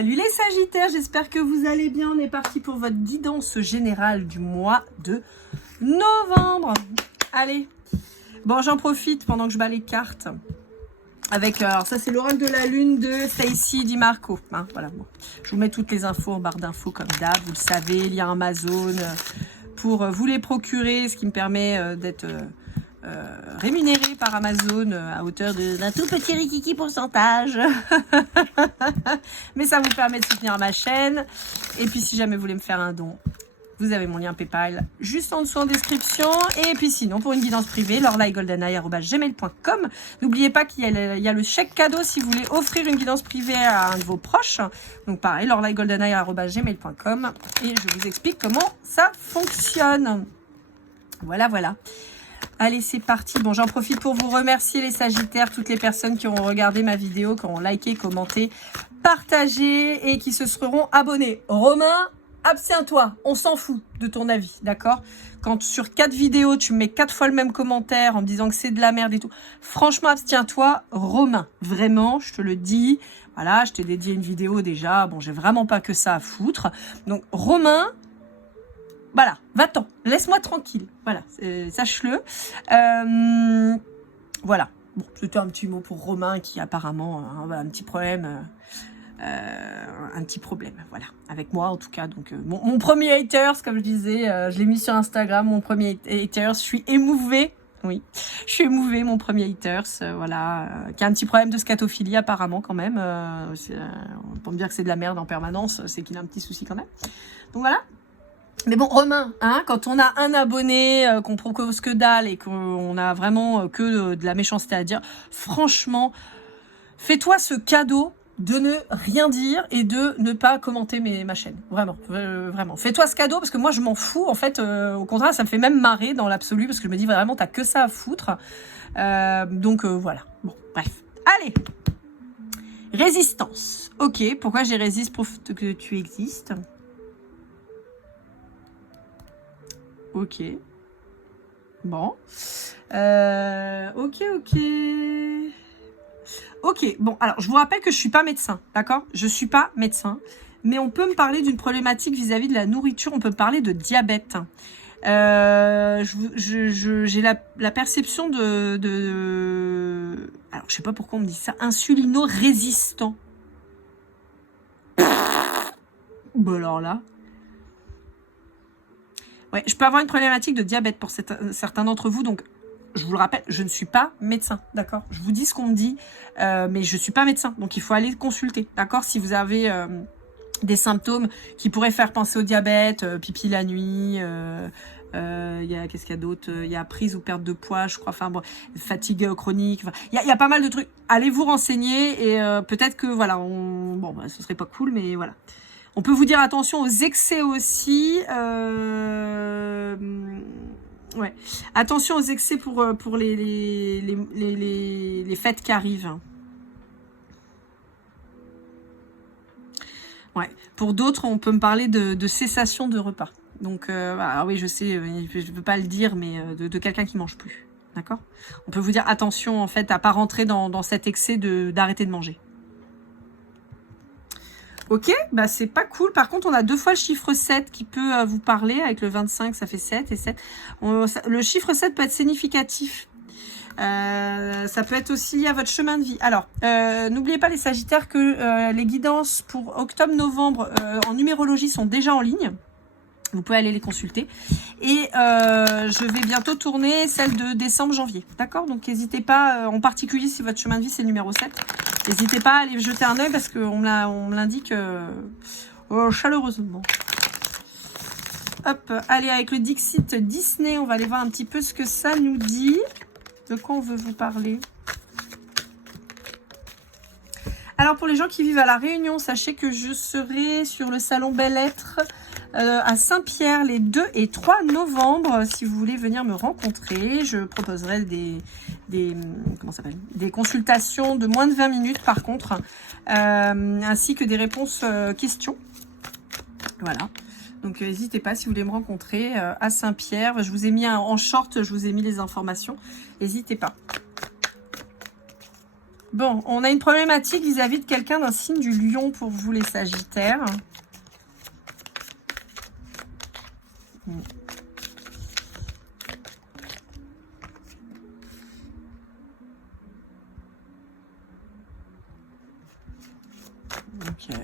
Salut les Sagittaires, j'espère que vous allez bien. On est parti pour votre guidance générale du mois de novembre. Allez, bon, j'en profite pendant que je bats les cartes. Avec, alors ça c'est l'oracle de la lune de Stacy Di Marco. Hein, voilà, bon. Je vous mets toutes les infos en barre d'infos comme d'hab. Vous le savez, lien Amazon pour vous les procurer, ce qui me permet d'être rémunéré par Amazon à hauteur d'un tout petit rikiki pourcentage. Mais ça vous permet de soutenir ma chaîne. Et puis si jamais vous voulez me faire un don, vous avez mon lien PayPal juste en dessous en description. Et puis sinon, pour une guidance privée, lorlaigoldeneye@gmail.com. N'oubliez pas qu'il y a le chèque cadeau si vous voulez offrir une guidance privée à un de vos proches. Donc pareil, lorlaigoldeneye@gmail.com. Et je vous explique comment ça fonctionne. Voilà, voilà. Allez, c'est parti. Bon, j'en profite pour vous remercier les Sagittaires, toutes les personnes qui ont regardé ma vidéo, qui ont liké, commenté, partagé et qui se seront abonnés. Romain, abstiens-toi, on s'en fout de ton avis, d'accord? Quand sur 4 vidéos, tu mets 4 fois le même commentaire en me disant que c'est de la merde et tout, franchement, abstiens-toi, Romain. Vraiment, je te le dis. Voilà, je t'ai dédié une vidéo déjà. Bon, j'ai vraiment pas que ça à foutre. Donc, Romain... Voilà, va-t'en, laisse-moi tranquille. Voilà, sache-le. Voilà, bon, c'était un petit mot pour Romain qui apparemment a un petit problème. Voilà, avec moi en tout cas. Donc, mon premier haters, comme je disais, je l'ai mis sur Instagram, mon premier haters. Je suis émouvée. Oui, je suis émouvée, mon premier haters, voilà, qui a un petit problème de scatophilie apparemment quand même. Pour me dire que c'est de la merde en permanence, c'est qu'il a un petit souci quand même. Donc voilà. Mais bon, Romain, hein, quand on a un abonné, qu'on propose que dalle et qu'on a vraiment que de la méchanceté à dire, franchement, fais-toi ce cadeau de ne rien dire et de ne pas commenter ma chaîne. Vraiment, vraiment. Fais-toi ce cadeau parce que moi, je m'en fous. En fait, au contraire, ça me fait même marrer dans l'absolu parce que je me dis vraiment, t'as que ça à foutre. Donc, voilà. Bon, bref. Allez. Résistance. Ok, pourquoi j'ai résiste pour que tu existes? Ok. Bon. Ok. Ok, bon, alors je vous rappelle que je suis pas médecin, d'accord? Je suis pas médecin, mais on peut me parler d'une problématique vis-à-vis de la nourriture, on peut me parler de diabète. J'ai la perception alors je sais pas pourquoi on me dit ça, insulino-résistant. Bon alors là... Ouais, je peux avoir une problématique de diabète pour certains d'entre vous, donc je vous le rappelle, je ne suis pas médecin, d'accord? Je vous dis ce qu'on me dit, mais je ne suis pas médecin, donc il faut aller consulter, d'accord? Si vous avez des symptômes qui pourraient faire penser au diabète, pipi la nuit, qu'est-ce qu'il y a d'autre? Il y a prise ou perte de poids, je crois, enfin bon, fatigue chronique, enfin, il y a pas mal de trucs. Allez vous renseigner et peut-être que voilà, bon, bah, ce serait pas cool, mais voilà. On peut vous dire attention aux excès aussi. Ouais. Attention aux excès pour les fêtes qui arrivent. Ouais. Pour d'autres, on peut me parler de cessation de repas. Donc, alors oui, je sais, je ne peux pas le dire, mais de quelqu'un qui mange plus. D'accord? On peut vous dire attention, en fait, à pas rentrer dans cet excès d'arrêter de manger. Ok, bah c'est pas cool. Par contre, on a 2 fois le chiffre 7 qui peut vous parler. Avec le 25, ça fait 7 et 7. Le chiffre 7 peut être significatif. Ça peut être aussi à votre chemin de vie. Alors, n'oubliez pas les Sagittaires que les guidances pour octobre-novembre en numérologie sont déjà en ligne. Vous pouvez aller les consulter. Et je vais bientôt tourner celle de décembre-janvier. D'accord? Donc, n'hésitez pas, en particulier si votre chemin de vie, c'est le numéro 7. N'hésitez pas à aller jeter un œil parce qu'on me l'indique chaleureusement. Hop, allez, avec le Dixit Disney, on va aller voir un petit peu ce que ça nous dit. De quoi on veut vous parler? Alors, pour les gens qui vivent à La Réunion, sachez que je serai sur le salon Bel-Être à Saint-Pierre les 2 et 3 novembre. Si vous voulez venir me rencontrer, je proposerai des consultations de moins de 20 minutes par contre, ainsi que des réponses questions. Voilà. Donc n'hésitez pas si vous voulez me rencontrer à Saint-Pierre. Je vous ai mis en short, je vous ai mis les informations. N'hésitez pas. Bon, on a une problématique vis-à-vis de quelqu'un d'un signe du lion pour vous, les Sagittaires. Ok.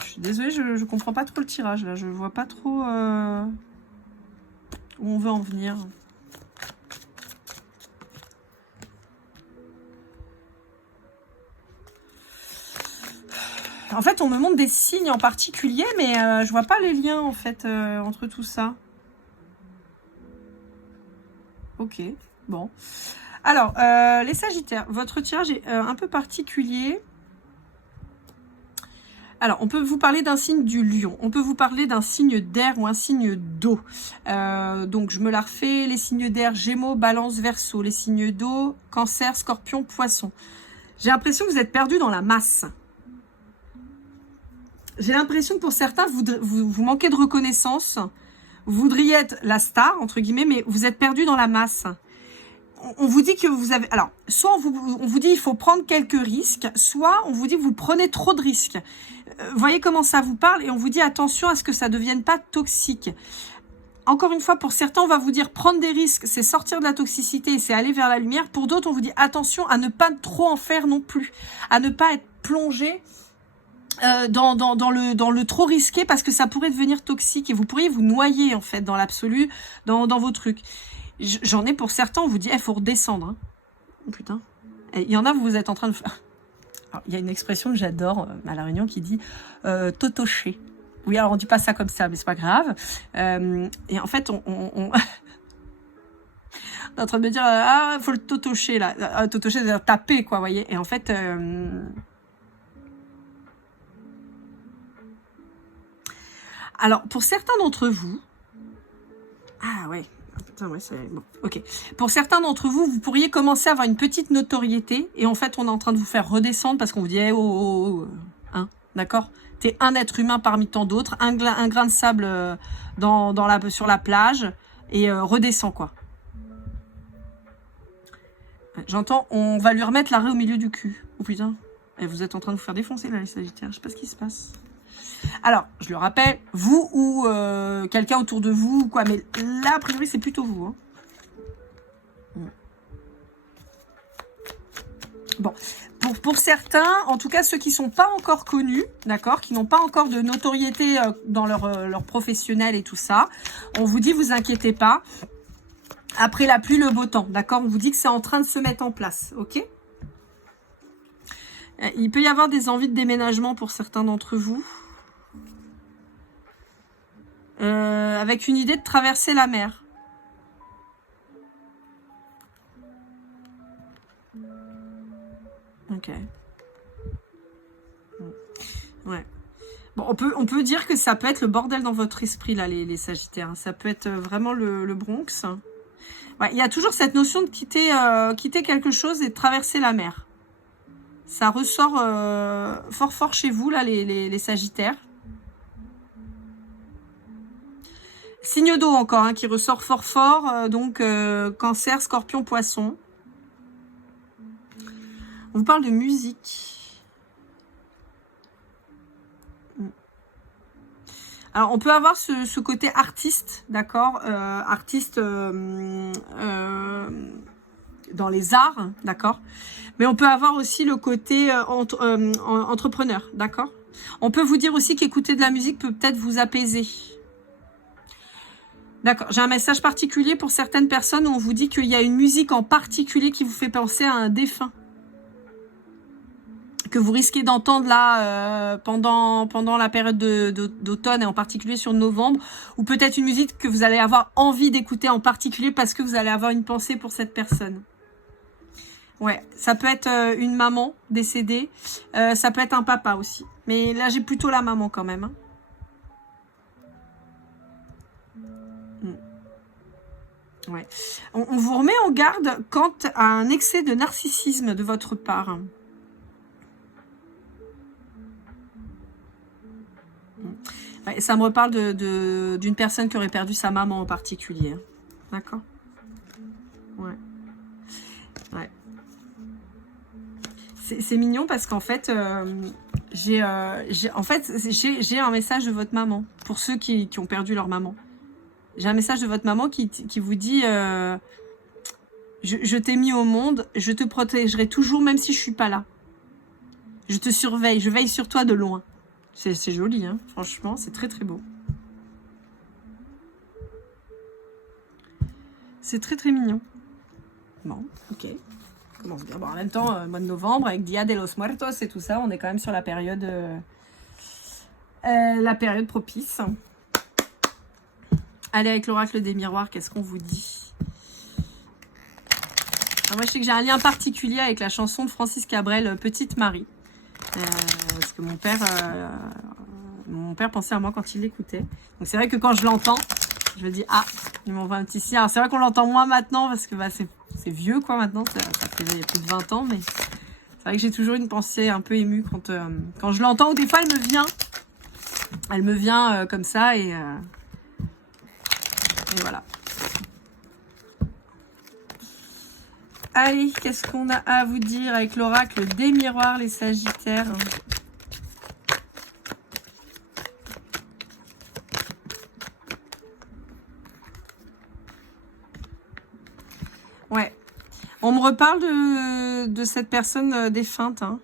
Je suis désolée, je comprends pas trop le tirage là. Je vois pas trop où on veut en venir. En fait, on me montre des signes en particulier, mais je vois pas les liens en fait entre tout ça. Ok, bon. Alors, les Sagittaires, votre tirage est un peu particulier. Alors, on peut vous parler d'un signe du lion, on peut vous parler d'un signe d'air ou un signe d'eau. Donc, je me la refais, les signes d'air, Gémeaux, Balance, Verseau, les signes d'eau, Cancer, Scorpion, Poisson. J'ai l'impression que vous êtes perdu dans la masse. J'ai l'impression que pour certains, vous manquez de reconnaissance, vous voudriez être la star, entre guillemets, mais vous êtes perdu dans la masse. On vous dit que vous avez... Alors, soit on vous dit il faut prendre quelques risques, soit on vous dit que vous prenez trop de risques. Voyez comment ça vous parle et on vous dit attention à ce que ça ne devienne pas toxique. Encore une fois, pour certains, on va vous dire prendre des risques, c'est sortir de la toxicité et c'est aller vers la lumière. Pour d'autres, on vous dit attention à ne pas trop en faire non plus, à ne pas être plongé dans le trop risqué parce que ça pourrait devenir toxique et vous pourriez vous noyer en fait dans l'absolu, dans vos trucs. J'en ai pour certains, on vous dit, faut redescendre. Hein. Oh, putain. Il y en a, vous êtes en train de faire... Alors, il y a une expression que j'adore à La Réunion qui dit totocher. Oui, alors on dit pas ça comme ça, mais c'est pas grave. Et en fait, on est en train de me dire, ah, faut le totocher, là. Totocher, c'est-à-dire taper, quoi, vous voyez. Et en fait... Alors, pour certains d'entre vous... Ah, ouais. Putain, ouais, c'est bon. Ok. Pour certains d'entre vous, vous pourriez commencer à avoir une petite notoriété et en fait, on est en train de vous faire redescendre parce qu'on vous dit hey, oh, hein, d'accord. T'es un être humain parmi tant d'autres, un grain de sable sur la plage et redescends quoi. J'entends, on va lui remettre l'arrêt au milieu du cul. Oh putain. Et vous êtes en train de vous faire défoncer là, les Sagittaires. Je sais pas ce qui se passe. Alors, je le rappelle, vous ou quelqu'un autour de vous, ou quoi, mais là, a priori, c'est plutôt vous. Hein. Bon, pour certains, en tout cas ceux qui ne sont pas encore connus, d'accord, qui n'ont pas encore de notoriété dans leur professionnel et tout ça, on vous dit, vous inquiétez pas, après la pluie, le beau temps, d'accord, on vous dit que c'est en train de se mettre en place, ok. Il peut y avoir des envies de déménagement pour certains d'entre vous. Avec une idée de traverser la mer. Ok. Ouais. Bon, on peut dire que ça peut être le bordel dans votre esprit, là, les Sagittaires. Ça peut être vraiment le Bronx. Ouais, il y a toujours cette notion de quitter quelque chose et de traverser la mer. Ça ressort fort chez vous, là, les Sagittaires. Signe d'eau encore, hein, qui ressort fort. Donc, Cancer, Scorpion, Poisson. On vous parle de musique. Alors, on peut avoir ce côté artiste, d'accord, artiste dans les arts, d'accord. Mais on peut avoir aussi le côté entrepreneur, d'accord. On peut vous dire aussi qu'écouter de la musique peut peut-être vous apaiser. D'accord, j'ai un message particulier pour certaines personnes où on vous dit qu'il y a une musique en particulier qui vous fait penser à un défunt. Que vous risquez d'entendre là pendant la période d'automne et en particulier sur novembre. Ou peut-être une musique que vous allez avoir envie d'écouter en particulier parce que vous allez avoir une pensée pour cette personne. Ouais, ça peut être une maman décédée. Ça peut être un papa aussi. Mais là, j'ai plutôt la maman quand même. Hein. Ouais. On vous remet en garde quant à un excès de narcissisme de votre part. Ouais, ça me reparle d'une personne qui aurait perdu sa maman en particulier. D'accord. Ouais. Ouais. C'est mignon parce qu'en fait, j'ai un message de votre maman. Pour ceux qui ont perdu leur maman. J'ai un message de votre maman qui vous dit je t'ai mis au monde, je te protégerai toujours même si je suis pas là. Je te surveille, je veille sur toi de loin. C'est joli, hein, franchement, c'est très très beau. C'est très très mignon. Bon, ok. Commence bien. Bon, en même temps, mois de novembre, avec Dia de los Muertos et tout ça, on est quand même sur la période propice. Allez, avec l'oracle des miroirs, qu'est-ce qu'on vous dit? Alors, moi, je sais que j'ai un lien particulier avec la chanson de Francis Cabrel, Petite Marie. Parce que mon père pensait à moi quand il l'écoutait. Donc c'est vrai que quand je l'entends, je me dis ah, il m'envoie un petit signe. Alors c'est vrai qu'on l'entend moins maintenant parce que bah, c'est vieux quoi maintenant, ça fait il y a plus de 20 ans, mais c'est vrai que j'ai toujours une pensée un peu émue quand je l'entends, ou des fois elle me vient comme ça et voilà. Allez, qu'est-ce qu'on a à vous dire avec l'oracle des miroirs, les Sagittaires? Ouais. On me reparle de cette personne défunte. Hein.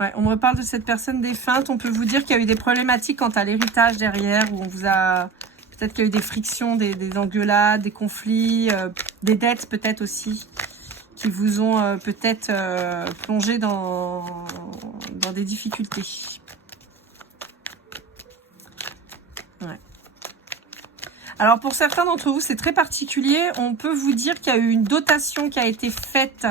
Ouais, on me reparle de cette personne défunte. On peut vous dire qu'il y a eu des problématiques quant à l'héritage derrière, où on vous a... Peut-être qu'il y a eu des frictions, des engueulades, des conflits, des dettes peut-être aussi, qui vous ont peut-être plongé dans des difficultés. Ouais. Alors pour certains d'entre vous, c'est très particulier. On peut vous dire qu'il y a eu une dotation qui a été faite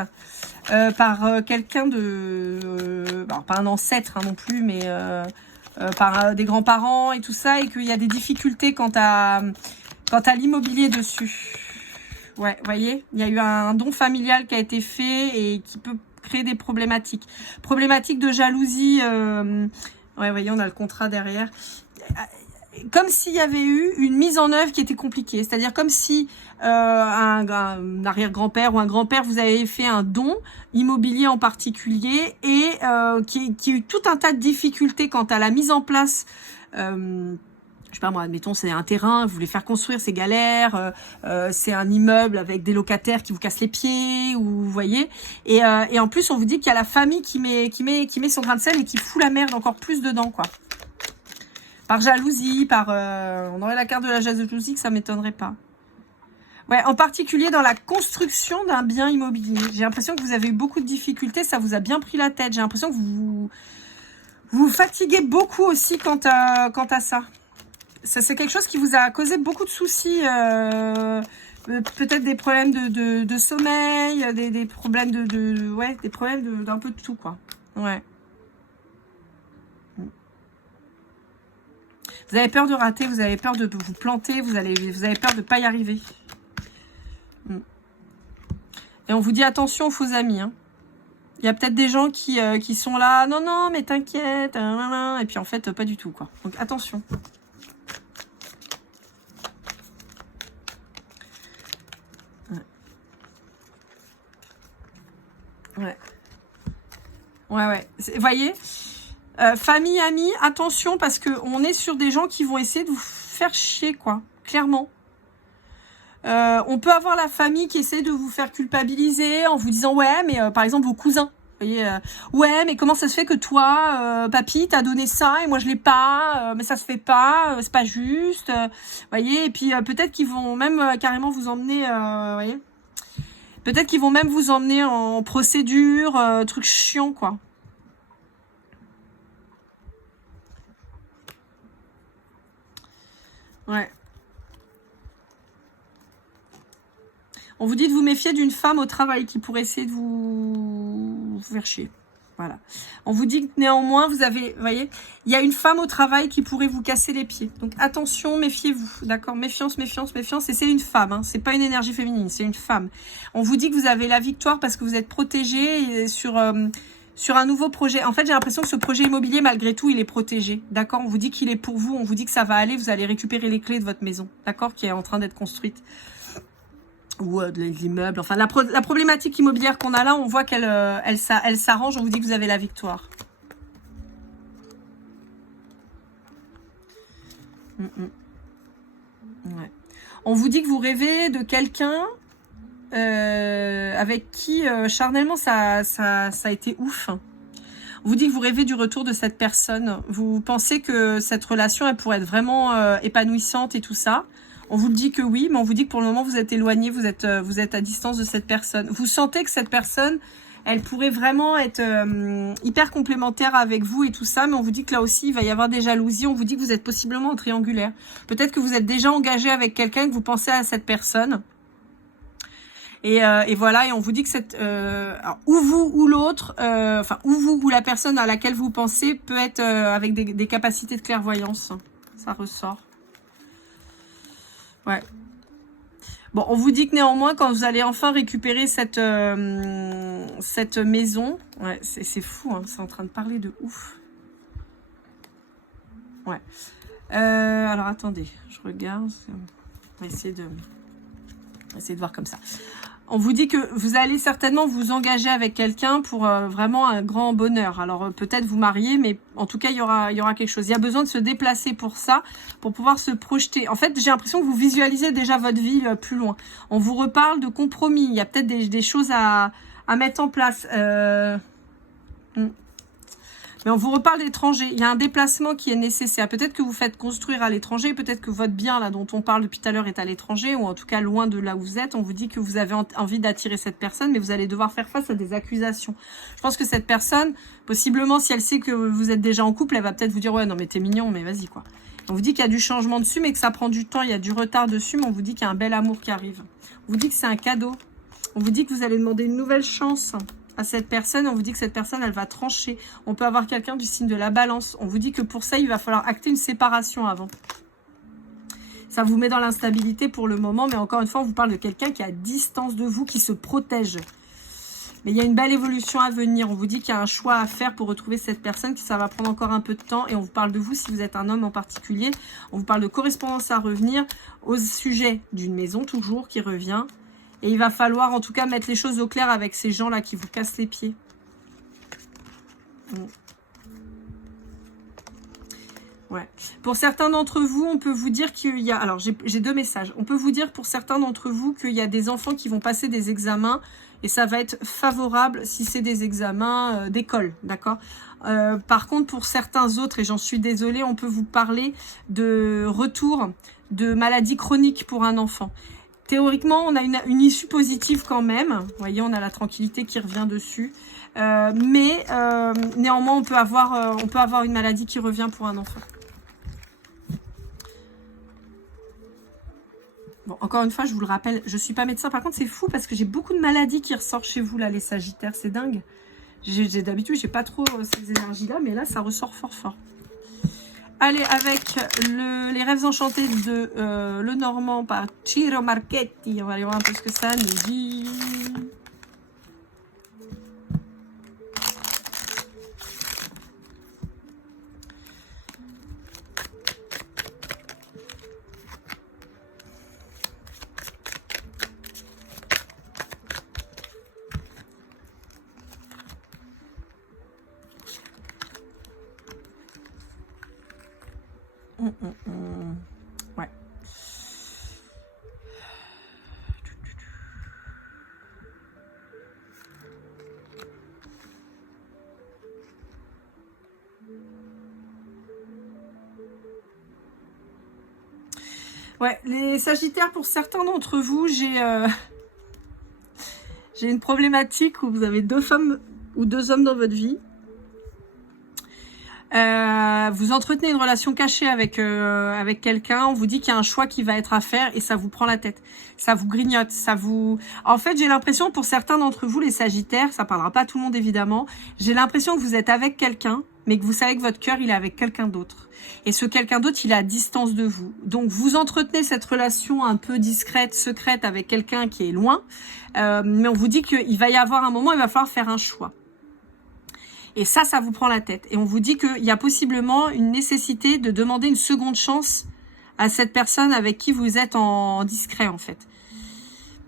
par quelqu'un de... alors pas un ancêtre hein, non plus, mais... par des grands-parents et tout ça, et qu'il y a des difficultés quant à l'immobilier dessus. Ouais, vous voyez, il y a eu un don familial qui a été fait et qui peut créer des problématiques. Problématiques de jalousie. Ouais, vous voyez, on a le contrat derrière. Comme s'il y avait eu une mise en œuvre qui était compliquée. C'est-à-dire comme si un arrière-grand-père ou un grand-père vous avait fait un don immobilier en particulier et qui a eu tout un tas de difficultés quant à la mise en place. Je sais pas moi, admettons c'est un terrain, vous voulez faire construire, c'est galère, c'est un immeuble avec des locataires qui vous cassent les pieds, ou vous voyez. Et en plus on vous dit qu'il y a la famille qui met son grain de sel et qui fout la merde encore plus dedans quoi. Par jalousie, on aurait la carte de la jalousie que ça m'étonnerait pas. Ouais, en particulier dans la construction d'un bien immobilier. J'ai l'impression que vous avez eu beaucoup de difficultés, ça vous a bien pris la tête. J'ai l'impression que vous vous fatiguez beaucoup aussi quant à ça. C'est quelque chose qui vous a causé beaucoup de soucis. Peut-être des problèmes de sommeil, des problèmes des problèmes d'un peu de tout quoi. Ouais. Vous avez peur de rater, vous avez peur de vous planter, vous avez peur de ne pas y arriver. Et on vous dit attention aux faux amis. Hein. Il y a peut-être des gens qui sont là, non, mais t'inquiète, et puis en fait, pas du tout, quoi. Donc attention. Ouais. Vous voyez famille, amis, attention parce que on est sur des gens qui vont essayer de vous faire chier, quoi. Clairement. On peut avoir la famille qui essaie de vous faire culpabiliser en vous disant ouais, mais par exemple vos cousins. Vous voyez, ouais, mais comment ça se fait que toi, papy, t'as donné ça et moi je l'ai pas, mais ça se fait pas, c'est pas juste. Voyez, et puis peut-être qu'ils vont même carrément vous emmener, voyez. Peut-être qu'ils vont même vous emmener en procédure, truc chiant, quoi. Ouais. On vous dit de vous méfier d'une femme au travail qui pourrait essayer de vous faire chier. Voilà. On vous dit que néanmoins, vous voyez, il y a une femme au travail qui pourrait vous casser les pieds. Donc attention, méfiez-vous. D'accord? Méfiance, méfiance, méfiance. Et c'est une femme, hein. C'est pas une énergie féminine, c'est une femme. On vous dit que vous avez la victoire parce que vous êtes protégé sur un nouveau projet. En fait, j'ai l'impression que ce projet immobilier, malgré tout, il est protégé. D'accord? On vous dit qu'il est pour vous. On vous dit que ça va aller. Vous allez récupérer les clés de votre maison. D'accord? Qui est en train d'être construite. ou des immeubles. Enfin, la problématique immobilière qu'on a là, on voit qu'elle elle s'arrange. On vous dit que vous avez la victoire. Ouais. On vous dit que vous rêvez de quelqu'un avec qui charnellement ça a été ouf. On vous dit que vous rêvez du retour de cette personne. Vous pensez que cette relation elle pourrait être vraiment épanouissante et tout ça. On vous dit que oui, mais on vous dit que pour le moment vous êtes éloigné, vous êtes à distance de cette personne. Vous sentez que cette personne elle pourrait vraiment être hyper complémentaire avec vous et tout ça, mais on vous dit que là aussi, il va y avoir des jalousies. On vous dit que vous êtes possiblement en triangulaire. Peut-être que vous êtes déjà engagé avec quelqu'un, que vous pensez à cette personne. Et voilà, et on vous dit que ou vous ou l'autre, enfin, ou vous ou la personne à laquelle vous pensez peut être avec des capacités de clairvoyance. Ça ressort. Ouais. Bon, on vous dit que néanmoins, quand vous allez enfin récupérer cette maison, ouais, c'est fou, hein, c'est en train de parler de ouf. Ouais. Alors, attendez, je regarde. On va essayer de voir comme ça. On vous dit que vous allez certainement vous engager avec quelqu'un pour vraiment un grand bonheur. Alors peut-être vous marier, mais en tout cas il y aura quelque chose. Il y a besoin de se déplacer pour ça, pour pouvoir se projeter. En fait, j'ai l'impression que vous visualisez déjà votre vie plus loin. On vous reparle de compromis. Il y a peut-être des choses à mettre en place. Mais on vous reparle d'étranger. Il y a un déplacement qui est nécessaire. Peut-être que vous faites construire à l'étranger. Peut-être que votre bien, là, dont on parle depuis tout à l'heure, est à l'étranger. Ou en tout cas, loin de là où vous êtes. On vous dit que vous avez envie d'attirer cette personne. Mais vous allez devoir faire face à des accusations. Je pense que cette personne, possiblement, si elle sait que vous êtes déjà en couple, elle va peut-être vous dire « Ouais, non, mais t'es mignon, mais vas-y, quoi. » On vous dit qu'il y a du changement dessus, mais que ça prend du temps. Il y a du retard dessus, mais on vous dit qu'il y a un bel amour qui arrive. On vous dit que c'est un cadeau. On vous dit que vous allez demander une nouvelle chance à cette personne. On vous dit que cette personne, elle va trancher. On peut avoir quelqu'un du signe de la balance. On vous dit que pour ça, il va falloir acter une séparation avant. Ça vous met dans l'instabilité pour le moment, mais encore une fois, on vous parle de quelqu'un qui est à distance de vous, qui se protège. Mais il y a une belle évolution à venir. On vous dit qu'il y a un choix à faire pour retrouver cette personne, que ça va prendre encore un peu de temps. Et on vous parle de vous si vous êtes un homme en particulier. On vous parle de correspondance à revenir au sujet d'une maison toujours qui revient. Et il va falloir en tout cas mettre les choses au clair avec ces gens-là qui vous cassent les pieds. Ouais. Pour certains d'entre vous, on peut vous dire qu'il y a... Alors, j'ai deux messages. On peut vous dire pour certains d'entre vous qu'il y a des enfants qui vont passer des examens et ça va être favorable si c'est des examens d'école, d'accord ? Par contre, pour certains autres, et j'en suis désolée, on peut vous parler de retour de maladies chroniques pour un enfant. Théoriquement, on a une issue positive quand même. Vous voyez, on a la tranquillité qui revient dessus. Mais néanmoins, on peut avoir une maladie qui revient pour un enfant. Bon, encore une fois, je vous le rappelle, je ne suis pas médecin. Par contre, c'est fou parce que j'ai beaucoup de maladies qui ressortent chez vous, là, les Sagittaires. C'est dingue. D'habitude, j'ai pas trop ces énergies-là, mais là, ça ressort fort, fort. Allez, avec les rêves enchantés de Le Normand par Ciro Marchetti. On va aller voir un peu ce que ça nous dit. Ouais. Ouais, les Sagittaires, pour certains d'entre vous, j'ai une problématique où vous avez 2 femmes ou 2 hommes dans votre vie. Vous entretenez une relation cachée avec quelqu'un, on vous dit qu'il y a un choix qui va être à faire et ça vous prend la tête, ça vous grignote, En fait, j'ai l'impression pour certains d'entre vous, les Sagittaires, ça parlera pas à tout le monde évidemment, j'ai l'impression que vous êtes avec quelqu'un, mais que vous savez que votre cœur, il est avec quelqu'un d'autre. Et ce quelqu'un d'autre, il est à distance de vous. Donc, vous entretenez cette relation un peu discrète, secrète avec quelqu'un qui est loin, mais on vous dit qu'il va y avoir un moment, il va falloir faire un choix. Et ça vous prend la tête. Et on vous dit qu'il y a possiblement une nécessité de demander une seconde chance à cette personne avec qui vous êtes en discret, en fait.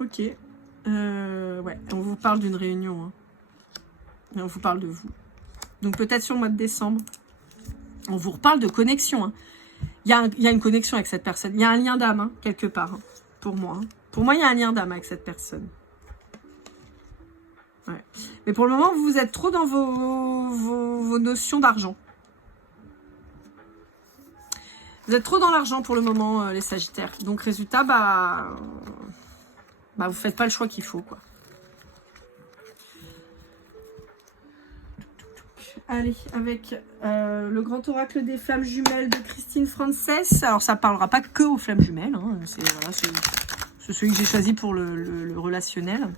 Ok. Ouais, on vous parle d'une réunion. Hein. Et on vous parle de vous. Donc peut-être sur le mois de décembre. On vous reparle de connexion. Hein. Il y a une connexion avec cette personne. Il y a un lien d'âme, hein, quelque part. Hein, pour moi. Hein. Pour moi, il y a un lien d'âme avec cette personne. Ouais. Mais pour le moment, vous êtes trop dans vos notions d'argent. Vous êtes trop dans l'argent pour le moment, les Sagittaires. Donc, résultat, vous faites pas le choix qu'il faut, quoi. Allez, avec le grand oracle des flammes jumelles de Christine Frances. Alors, ça parlera pas que aux flammes jumelles. Hein. C'est celui que j'ai choisi pour le relationnel.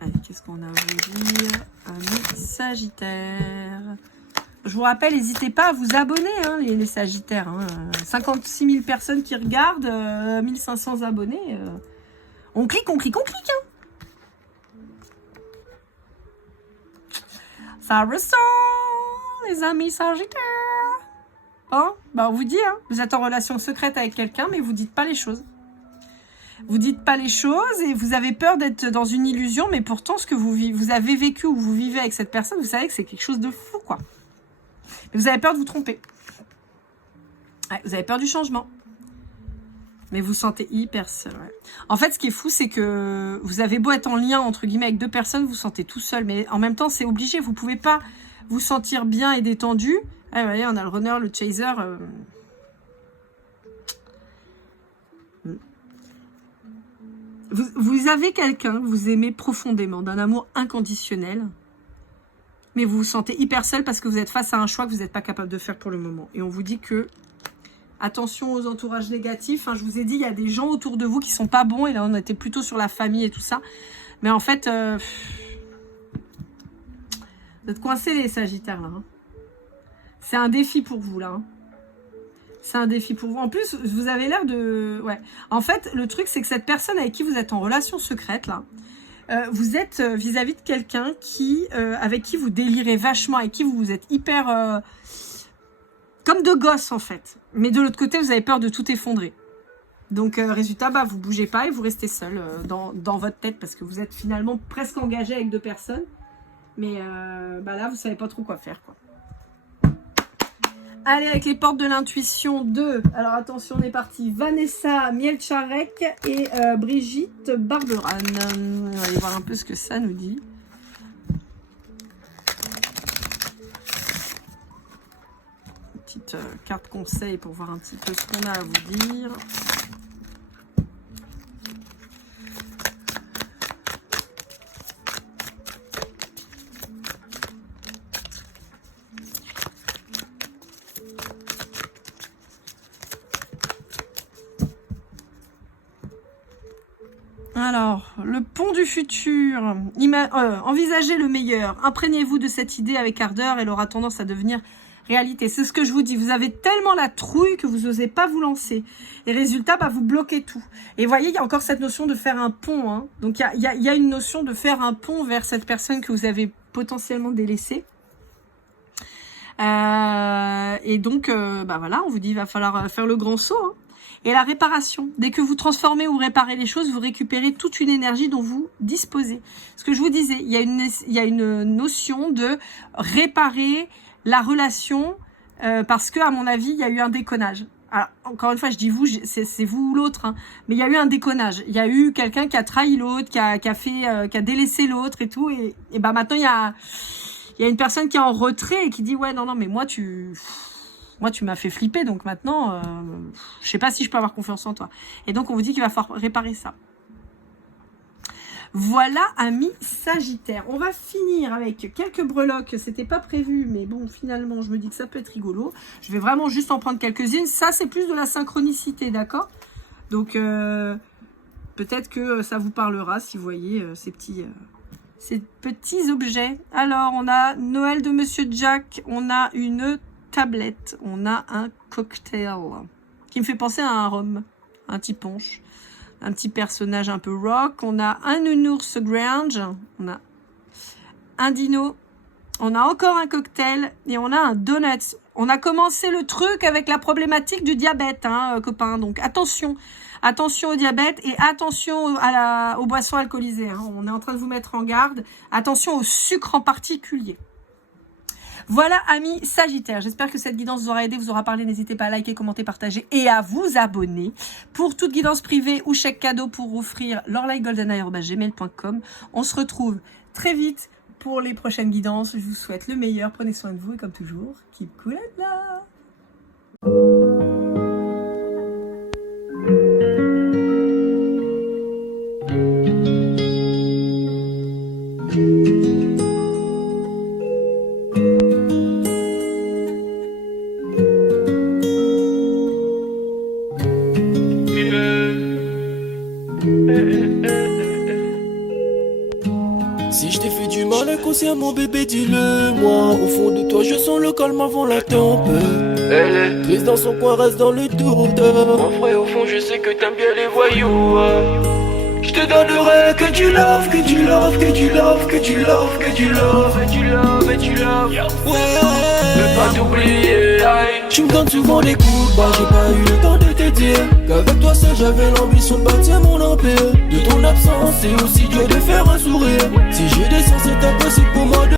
Allez, qu'est-ce qu'on a à vous dire, amis Sagittaires? Je vous rappelle, n'hésitez pas à vous abonner, hein, les Sagittaires. Hein. 56 000 personnes qui regardent, 1500 abonnés. On clique, on clique, on clique. Hein. Ça ressent, les amis Sagittaires. Bon, on vous dit, hein, vous êtes en relation secrète avec quelqu'un, mais vous dites pas les choses. Vous dites pas les choses et vous avez peur d'être dans une illusion, mais pourtant, ce que vous avez vécu ou vous vivez avec cette personne, vous savez que c'est quelque chose de fou, quoi. Mais vous avez peur de vous tromper. Ouais, vous avez peur du changement. Mais vous sentez hyper seul. Ouais. En fait, ce qui est fou, c'est que vous avez beau être en lien, entre guillemets, avec deux personnes, vous vous sentez tout seul. Mais en même temps, c'est obligé. Vous pouvez pas vous sentir bien et détendu. Ah, vous voyez, on a le runner, le chaser. Vous avez quelqu'un que vous aimez profondément, d'un amour inconditionnel, mais vous vous sentez hyper seul parce que vous êtes face à un choix que vous n'êtes pas capable de faire pour le moment. Et on vous dit que, attention aux entourages négatifs, hein, je vous ai dit, il y a des gens autour de vous qui sont pas bons, et là on était plutôt sur la famille et tout ça. Mais en fait, vous êtes coincés les Sagittaires là. Hein. C'est un défi pour vous là. Hein. C'est un défi pour vous. En plus, vous avez l'air de... Ouais. En fait, le truc, c'est que cette personne avec qui vous êtes en relation secrète, là, vous êtes vis-à-vis de quelqu'un avec qui vous délirez vachement, avec qui vous êtes hyper... comme de gosses, en fait. Mais de l'autre côté, vous avez peur de tout effondrer. Donc, résultat, vous bougez pas et vous restez seul dans votre tête parce que vous êtes finalement presque engagé avec deux personnes. Mais là, vous savez pas trop quoi faire, quoi. Allez, avec les portes de l'intuition de... Alors, attention, on est parti. Vanessa Mielcharek et Brigitte Barberan. On va aller voir un peu ce que ça nous dit. Une petite carte conseil pour voir un petit peu ce qu'on a à vous dire. Alors, le pont du futur. Envisagez le meilleur. Imprégnez-vous de cette idée avec ardeur. Elle aura tendance à devenir réalité. C'est ce que je vous dis. Vous avez tellement la trouille que vous n'osez pas vous lancer. Et résultat, vous bloquez tout. Et vous voyez, il y a encore cette notion de faire un pont. Hein. Donc, il y a une notion de faire un pont vers cette personne que vous avez potentiellement délaissée. Et donc, voilà, on vous dit qu'il va falloir faire le grand saut. Hein. Et la réparation. Dès que vous transformez ou réparez les choses, vous récupérez toute une énergie dont vous disposez. Ce que je vous disais, il y a une notion de réparer la relation parce que, à mon avis, il y a eu un déconnage. Alors, encore une fois, je dis vous, c'est vous ou l'autre, hein, mais il y a eu un déconnage. Il y a eu quelqu'un qui a trahi l'autre, qui a délaissé l'autre et tout. Et maintenant, il y a une personne qui est en retrait et qui dit « Ouais, non, mais moi, tu m'as fait flipper, donc maintenant, je sais pas si je peux avoir confiance en toi. » Et donc, on vous dit qu'il va falloir réparer ça. Voilà, amis Sagittaires. On va finir avec quelques breloques. C'était pas prévu, mais bon, finalement, je me dis que ça peut être rigolo. Je vais vraiment juste en prendre quelques-unes. Ça, c'est plus de la synchronicité, d'accord? Donc, peut-être que ça vous parlera si vous voyez ces petits objets. Alors, on a Noël de Monsieur Jack. On a une tablette. On a un cocktail qui me fait penser à un rhum, un petit punch. Un petit personnage un peu rock. On a un nounours Grange. On a un dino. On a encore un cocktail et on a un donut. On a commencé le truc avec la problématique du diabète, hein, copains. Donc attention, attention au diabète et attention aux boissons alcoolisées. Hein. On est en train de vous mettre en garde. Attention au sucre en particulier. Voilà, amis Sagittaires, j'espère que cette guidance vous aura aidé, vous aura parlé. N'hésitez pas à liker, commenter, partager et à vous abonner. Pour toute guidance privée ou chèque cadeau pour offrir lorelaiGoldeneye@gmail.com. On se retrouve très vite pour les prochaines guidances. Je vous souhaite le meilleur, prenez soin de vous et comme toujours, keep cool and love. Si je t'ai fait du mal inconsciemment bébé dis-le moi. Au fond de toi je sens le calme avant la tempête. Elle est triste dans son coin, reste dans le doute. Mon frère au fond je sais que t'aimes bien les voyous. Je te donnerai que du love, que du love, que du love, que du love, que du love, et du love, et du love. Ouais, veux pas t'oublier. Tu me donnes souvent des coups de barre, j'ai pas eu le temps de te dire qu'avec toi seul j'avais l'ambition de bâtir mon empire. De ton absence c'est aussi dur de faire un sourire. Si j'ai des sens c'est impossible pour moi de